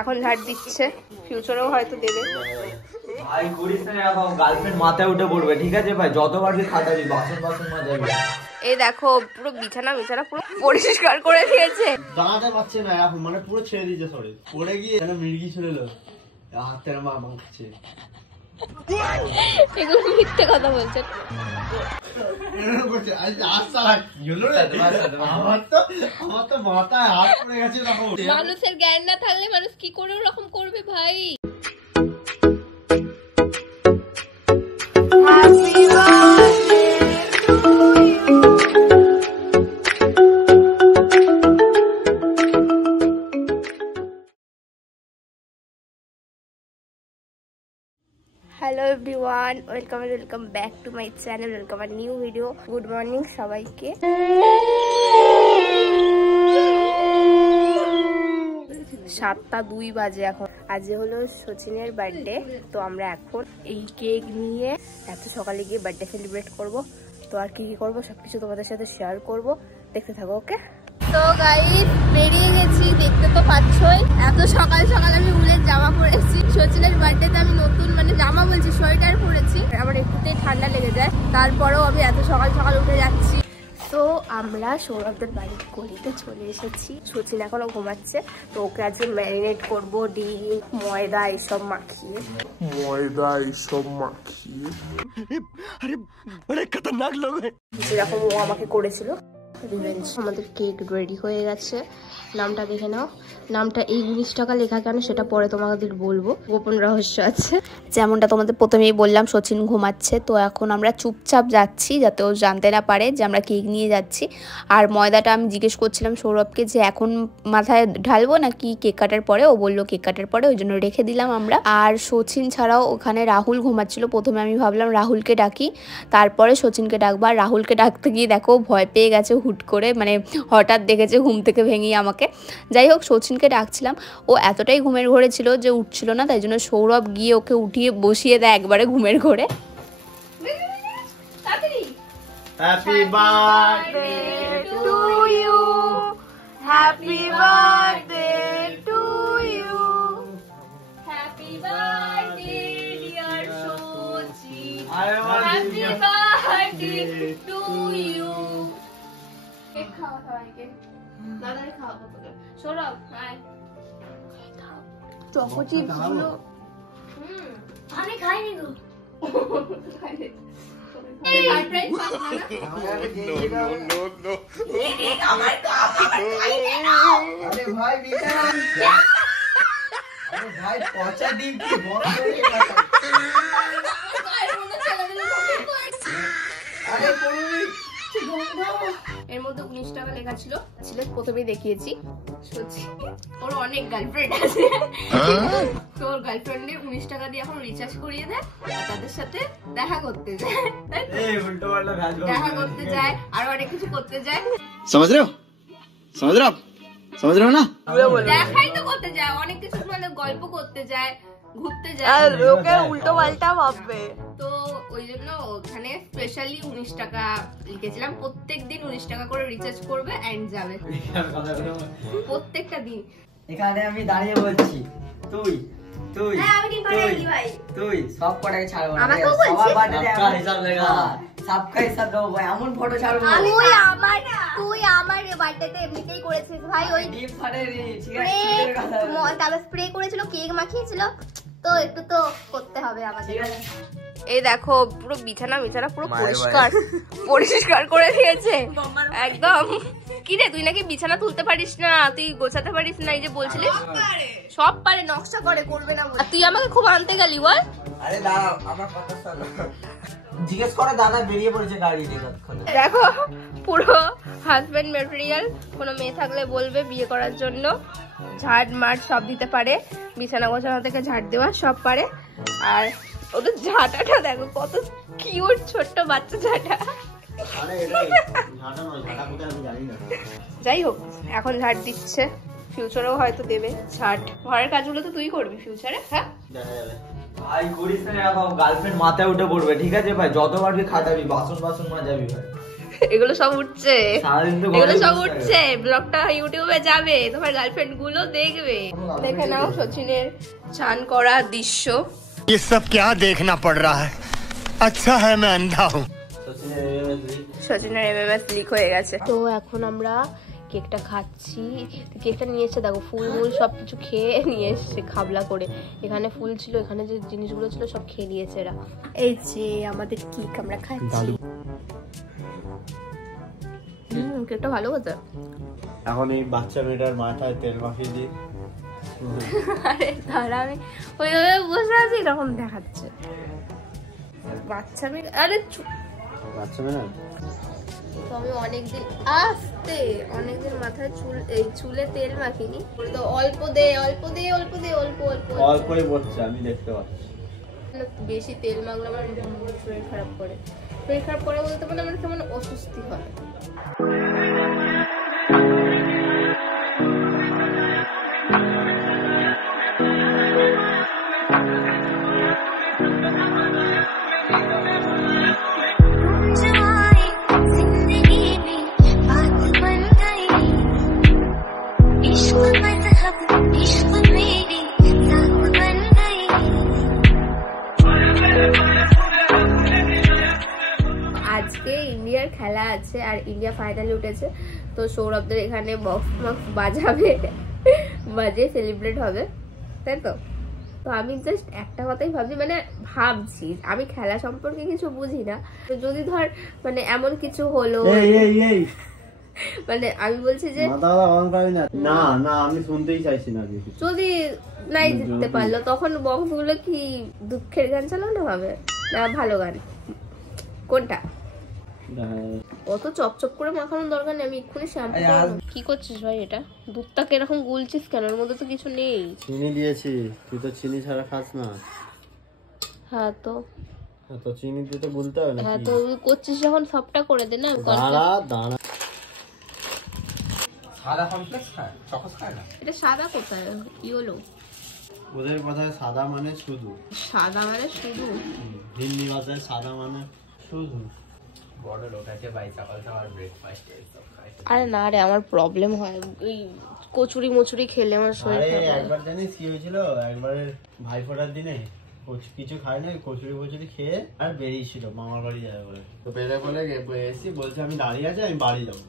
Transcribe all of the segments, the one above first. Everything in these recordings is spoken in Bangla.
এখন ঝাড় দিচ্ছে, ফিউচারেও হয়তো দেবে। ভাই করিস না এরকম, গার্লফ্রেন্ড মাথায় উঠে পড়বে, ঠিক আছে ভাই? যতবার তুই খাটাবি বাসন মাজাবি। এই দেখো পুরো বিছানা পুরো পরিষ্কার করে দিয়েছে। দাঁড়াতে পারছে না এখন, মানে পুরো ছেড়ে দিয়েছে সরে পড়ে গিয়ে যেন মির্গি ছিল হাতের মা মাংছে। এগুলো মিথ্যে কথা বলছে। মানুষের জ্ঞান না থাকলে মানুষ কি করে ওরকম করবে ভাই? Hello everyone, welcome back to my channel, welcome our new video. Good morning সবাইকে। 7:02 বাজে এখন। আজ হলো সচিনের বার্থডে, তো আমরা এখন এই কেক নিয়ে এত সকালে গিয়ে বার্থডে সেলিব্রেট করব। তো আর কি কি করবো সবকিছু তোমাদের সাথে শেয়ার করব, দেখতে থাকো। ওকে, তো গাইস বেরিয়ে গেছি, দেখতে তো পাচ্ছই। এত সকাল আমি উলের জামা পরেছি। সচিনের বার্থডেতে আমি নতুন জামা বলছি, সোয়েটার পরেছি। আমার একটুতেই ঠান্ডা লেগে যায়, তারপরেও আমি এত সকাল উঠে যাচ্ছি। তো আমরা সৌরভদের বাড়ির গলিতে চলে এসেছি। সচিন এখনো ঘুমাচ্ছে, তো ওকে আজকে ম্যারিনেট করবো ডিম ময়দা এইসব মাখিয়ে। আরে খতরনাক লোক, যেরকম ও আমাকে করেছিল রিভেঞ্জ। আমাদের কেক রেডি হয়ে গেছে। নামটা দেখে নাও। নামটা এই 19 টাকা লেখা কেন সেটা পরে তোমাদের বলবো, গোপন রহস্য আছে। যেমনটা তোমাদের প্রথমেই বললাম, সচিন ঘুমাচ্ছে, তো এখন আমরা চুপচাপ যাচ্ছি যাতে ও জানতে না পারে যে আমরা কেক নিয়ে যাচ্ছি। আর ময়দাটা আমি জিজ্ঞেস করছিলাম সৌরভকে যে এখন মাথায় ঢালবো নাকি কেক কাটার পরে। ও বললো কেক কাটার পরে, ওই জন্য রেখে দিলাম আমরা। আর সচিন ছাড়াও ওখানে রাহুল ঘুমাচ্ছিল। প্রথমে আমি ভাবলাম রাহুলকে ডাকি, তারপরে সচিনকে ডাকবো। আর রাহুলকে ডাকতে গিয়ে দেখো ভয় পেয়ে গেছে হুট করে, হঠাৎ দেখেছে ঘুম থেকে ভেঙে আমাকে। যাই হোক, সচিনকে ডাকছিলাম, ও এতটাই ঘুমের ঘোরে ছিল যে উঠছিল না, তাই জন্য সৌরভ গিয়ে ওকে উঠিয়ে বসিয়ে দেয় একবারে ঘুমের ঘোরে। Happy birthday to you, happy birthday to you, happy birthday dear Sachin, happy birthday to you. Cake খাওয়া সবাইকে, দাদারে খাওয়াবো তোকে। সৌরভ আয়, চকোচি গুলো আমি খাইনি গো। ভাই পচা ডিম কি বড় হয়ে গেল। এর মধ্যে 19 টাকা লেখা ছিল, প্রথমেই দেখিয়েছি। ওর অনেক গার্লফ্রেন্ড আছে, তো ওর গার্লফ্রেন্ডের 19 টাকা দিয়ে এখন রিচার্জ করিয়ে দেয়, তাদের সাথে দেখা করতে যায়, দেখা করতে যায়, আর অনেক কিছু করতে যায়। समझ रहे हो ना? দেখাই তো করতে যায়, অনেক কিছু গল্প করতে যায়, ঘুরতে যায়, লোকে উল্টো পাল্টা ভাববে। তো ওই জন্য ওখানে স্পেশালি 19 টাকা লিখেছিলাম। প্রত্যেকদিন 19 টাকা করে রিচার্জ করবে এন্ড যাবে প্রত্যেকটা দিন। এখানে আমি দাঁড়িয়ে বলছি, তুই তুই তুই সব কটাকে ছাড়বো না, সবার বার্থডে হিসাব লেখা, সবকা হিসাব দেবো ভাই। এমন ফটো ছাড়বো তুই আমার বার্থডেতে এমনিতেই করেছিস ভাই, ওই ডিপ ফাটে ঠিক আছে, তারপর স্প্রে করেছিল, কেক মাখিয়েছিল, তো একটু তো করতে হবে আমাদের। এই দেখো পুরো বিছানা পুরো পরিষ্কার করে দিয়েছে একদম। কি রে, তুই নাকি বিছানা তুলতে পারিস না, তুই গোছাতে পারিস না, এই যে বলছিলিস। সব পারে, নকশা করবে না। তুই আমাকে খুব আনতে গেলি বল। আরে দাঁড়াও, আমার কথা শোনো, জিজ্ঞেস করে দাদা বেরিয়ে পড়েছে গাড়ি থেকে। দেখো পুরো হাজবেন্ড ম্যাটেরিয়াল, কোনো মেয়ে থাকলে বলবে বিয়ে করার জন্য। ঝাড় মাঠ সব দিতে পারে, বিছানা গোছানো থেকে ঝাড় দেওয়া সব পারে। আর ওদের ঝাঁটাটা দেখো কত কিউট, ছোট্ট বাচ্চা ঝাঁটা। যাই হোক, এখন ঝাড় দিচ্ছে, ফিউচারেও হয়তো দেবে ঝাড়। ঘরের কাজগুলো তো তুই করবি ফিউচারে। হ্যাঁ ভাই করিস না এরকম, গার্লফ্রেন্ড মাথায় উঠে পড়বে, ঠিক আছে ভাই? যতবার তুই খাটাবি বাসন মাজাবি ভাই। এগুলো সব উঠছে, সারাদিন তো এগুলো ঘরে সব বসে উঠছে, ব্লগটা ইউটিউবে যাবে, তোমার গার্লফ্রেন্ড গুলো দেখবে। দেখে নাও সচিনের চান করা দৃশ্য। ये सब क्या देखना पड़ रहा है? अच्छा है मैं अंधा हूँ। সচিনের এমএমএস লিক হয়ে গেছে। তো এখন আমরা কেকটা খাচ্ছি। কেকটা নিয়ে এসছে দেখো, ফুল মূল সবকিছু খেয়ে নিয়ে এসছে খাবলা করে। এখানে ফুল ছিল, এখানে যে জিনিসগুলো ছিল সব খেয়ে নিয়েছে এরা। এই যে আমাদের কেক আমরা খাচ্ছি। কেকটা ভালো হতো। এখন এই বাচ্চা মেয়েটার মাথায় তেল মাখিয়ে দিই। আরে দাঁড়া, আমি ওইভাবে বসে আছি এরকম দেখাচ্ছে বাচ্চা মেয়ে। আরে বাচ্চা মেয়ে না, তো আমি অনেকদিন অনেকদিন মাথায় এই চুলে তেল মাখিনি। তো অল্প দে অল্প দে অল্প দে অল্প অল্প অল্পই পড়ছে, আমি দেখতে পাচ্ছি। বেশি তেল মাখলে আমার শরীর খারাপ করে। শরীর খারাপ করে বলতে মানে আমার কেমন অস্বস্তি হয়। আজকে ইন্ডিয়ার খেলা আছে আর ইন্ডিয়া ফাইনালে উঠেছে। তো সৌরভদের এখানে বক্স বাজাবে, বাজে সেলিব্রেট হবে, তাই তো। তো আমি জাস্ট একটা কথাই ভাবছি, মানে ভাবছি, আমি খেলা সম্পর্কে কিছু বুঝি না। তো যদি ধর মানে এমন কিছু হলো, মানে আমি বলছি যে না না, আমি শুনতেই চাইছি না। যদি নাই জিততে পারলো তখন বক্স গুলো কি দুঃখের গান চালানো হবে না ভালো গান, কোনটা? অত চপচপ করে মাখানোর দরকার নেই, আমি এক্ষুনি শ্যাম্পু করব। কি করছিস ভাই? এটা দুধটাকে এরকম গুলছিস কেন? এর মধ্যে তো কিছু নেই। চিনি দিয়েছি, তুই তো চিনি ছাড়া খাস না। হ্যাঁ তো চিনি দিয়ে তো গুলতে হবে না। হ্যাঁ তো করছিস যখন সবটা করে দে না। দাঁড়া দাঁড়া, সাদা কমপ্লেক্স খায়, চকস খায় না। এটা সাদা কোথায়? ইয়েলো। ওদের কথায় সাদা মানে শুধু, সাদা মানে শুধু, হিন্দি ভাষায় সাদা মানে শুধু। বড় লোক আছে ভাই, সকাল সকাল ব্রেকফাস্ট সব খায়। আরে না রে, আমার প্রবলেম হয় ওই কচুরি মচুরি খেলে আমার শরীর খারাপ হয়। একবার জানিস কি হয়েছিল? একবার ভাইফোঁটার দিনে কিছু খায় না, কচুরি কচুরি খেয়ে আর বেরিয়েছিল মামার বাড়ি যাবে বলে। তো বেড়ে বলে এসি বলছে আমি দাঁড়িয়ে আছি, আমি বাড়ি যাবো।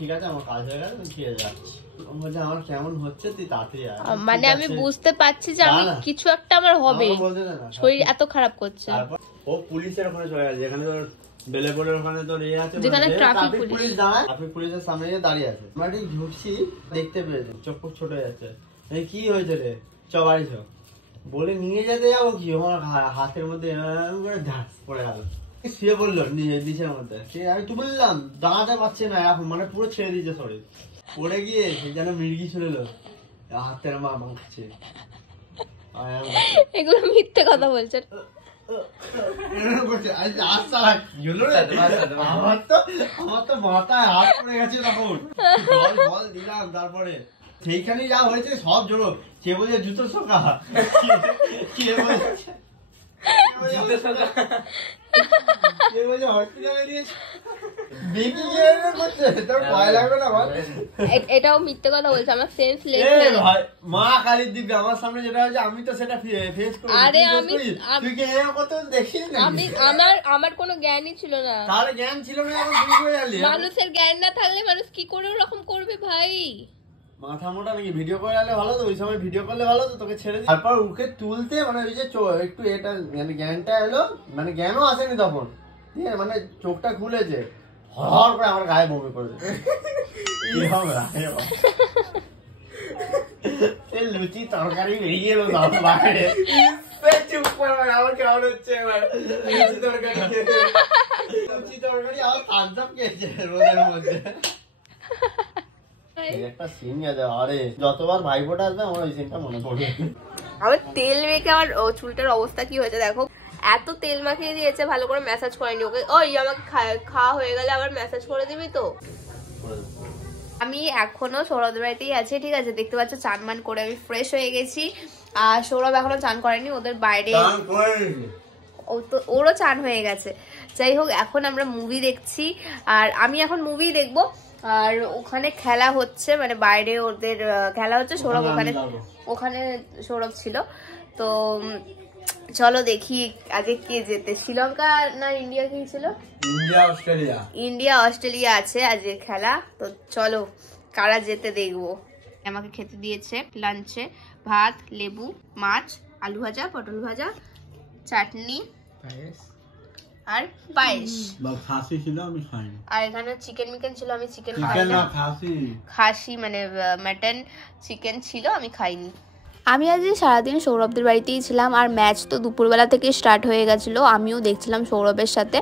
ঠিক আছে, আমার কাজ হয়ে গেছে, আমি খেয়ে যাচ্ছি। বলছে আমার কেমন হচ্ছে, তুই তাড়াতাড়ি আয়। মানে আমি বুঝতে পারছি যে আমি কিছু একটা আমার হবে, শরীর এত খারাপ করছে। তারপর ও পুলিশের ওখানে চলে গেছে, যেখানে তোর বেলেপুরের ওখানে তোর ইয়ে আছে, যেখানে ট্রাফিক পুলিশ দাঁড়ায়, ট্রাফিক পুলিশের সামনে গিয়ে দাঁড়িয়ে আছে। আমরা ঠিক ঢুকছি, দেখতে পেয়েছি চোখ ছোট হয়ে যাচ্ছে। কি হয়েছে রে, চ বাড়ি চ বলে নিয়ে যেতে যাবো কি, আমার হাতের মধ্যে ধাস পড়ে গেল, শুয়ে পড়লো নিচের মধ্যে। আমি তো বললাম দাঁড়াতে পারছে না এখন, মানে পুরো ছেড়ে দিয়েছে শরীর। পড়ে গিয়ে সে যেন মির্গি ছিল, হাতের মা ভাঙছে। এগুলো মিথ্যে কথা বলছেন। আমার তো মাথায় হাত পড়ে গেছে তখন, বল দিলাম। তারপরে সেইখানে যা হয়েছে সব জোড়ো। কে বলছে জুতো শোকা, কে বলছে হসপিটালে দিয়েছে। এটাও মিথ্যে কথা বলছে, আমার সেন্স মা কালীর দিব্যা আমার সামনে যেটা হয়েছে আমি তো সেটা ফেস করি। আরে তুই কি কত দেখিস না? আমার কোনো জ্ঞানই ছিল না। তাহলে জ্ঞান ছিল না, মানুষের জ্ঞান না থাকলে মানুষ কি করে ওরকম করবে ভাই? মাথা মোটা নাকি? ভিডিও করে আলে ভালো তো, ওই সময় ভিডিও করলে ভালো তো, তোকে ছেড়ে দিই। তারপর ওকে তুলতে মানে ওই যে একটু এটা মানে জ্ঞানটা এলো, মানে জ্ঞানও আসেনি তখন, ঠিক আছে, মানে চোখটা খুলেছে, হর করে আমার গায়ে বমি করে দিল। লুচি তরকারি বেরিয়ে এলো বাইরে, চুপ করে আমার কেমন হচ্ছে এবার লুচি তরকারি খেতে, লুচি তরকারি আমার থামস আপ খেয়েছে রোদের মধ্যে। একটা সিন আছে, আরে যতবার ভাইফোঁটা আসবে আমার ওই সিনটা মনে পড়বে। আমার তেল মেখে আমার চুলটার অবস্থা কি হয়েছে দেখো, এত তেল মাখিয়ে দিয়েছে, ভালো করে ম্যাসাজ করেনি ওকে। ওই আমাকে খাওয়া হয়ে গেলে আবার ম্যাসাজ করে দিবি তো। আমি এখনো সৌরভের বাড়িতেই আছি, ঠিক আছে, দেখতে পাচ্ছ চান মান করে আমি ফ্রেশ হয়ে গেছি। আর সৌরভ এখনো চান করেনি, ওদের বাইরে ওরও চান হয়ে গেছে। যাই হোক, এখন আমরা মুভি দেখছি, আর আমি এখন মুভি দেখবো। আর ওখানে খেলা হচ্ছে, মানে বাইরে ওদের খেলা হচ্ছে। সৌরভ ওখানে সৌরভ ছিল। তো চলো দেখি আগে কে জেতে, শ্রীলঙ্কা না ইন্ডিয়া কি ছিল? ইন্ডিয়া অস্ট্রেলিয়া আছে আজকে খেলা। তো চলো কারা জেতে দেখবো। আমাকে খেতে দিয়েছে লাঞ্চে ভাত, লেবু, মাছ, আলু ভাজা, পটল ভাজা, চাটনি আর পায়েস। খাসি ছিল, আমি খাইনি। আর এখানে চিকেন মিকেন ছিল, আমি চিকেন খাসি মানে মাটন চিকেন ছিল, আমি খাইনি। আমি আজ সারাদিন সৌরভদের বাড়িতেই ছিলাম, আর ম্যাচ তো দুপুরবেলা থেকে স্টার্ট হয়ে গেছিলো। আমিও দেখছিলাম সৌরভের সাথে।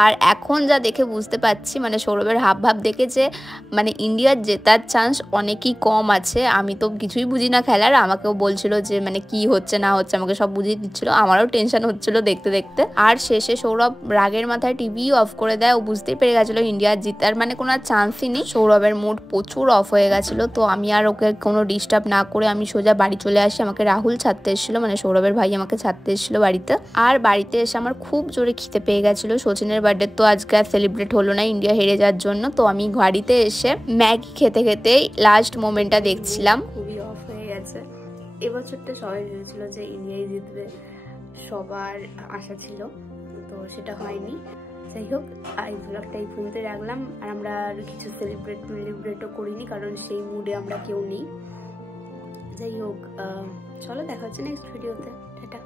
আর এখন যা দেখে বুঝতে পারছি, মানে সৌরভের হাবভাব দেখে যে মানে ইন্ডিয়ার জেতার চান্স অনেকই কম আছে। আমি তো কিছুই বুঝি না খেলার, আমাকেও বলছিল যে মানে কি হচ্ছে না হচ্ছে, আমাকে সব বুঝিয়ে দিচ্ছিল। আমারও টেনশন হচ্ছিল দেখতে দেখতে। আর শেষে সৌরভ রাগের মাথায় টিভি অফ করে দেয়। ও বুঝতেই পেরে গেছিলো ইন্ডিয়ার জেতার মানে কোনো চান্সই নেই। সৌরভের মুড প্রচুর অফ হয়ে গেছিলো। তো আমি আর ওকে কোনো ডিস্টার্ব না করে আমি সোজা বাড়ি চলে আসি। আমাকে রাহুল ছাড়তে এসেছিল, মানে সৌরভের ভাই আমাকে ছাড়তে এসেছিল বাড়িতে। আর বাড়িতে এসে আমার খুব জোরে খিদে পেয়ে গেছিল। সচিনের বার্থডে তো আজকে আর সেলিব্রেট হলো না ইন্ডিয়া হেরে যাওয়ার জন্য। তো আমি বাড়িতে এসে ম্যাগি খেতে খেতে লাস্ট মোমেন্টটা দেখছিলাম। খুবই অফ হয়ে গেছে। এবছরটা সবাই ভেবেছিল যে ইন্ডিয়াই জিতবে, সবার আশা ছিল, তো সেটা হয়নি। যাই হোক, এই ব্লগটা এই পর্যন্ত রাখলাম। আর আমরা আর কিছু সেলিব্রেটও করিনি, কারণ সেই মুডে আমরা কেউ নেই। যাই হোক, চলো দেখা হচ্ছে নেক্সট ভিডিওতে। টাটা।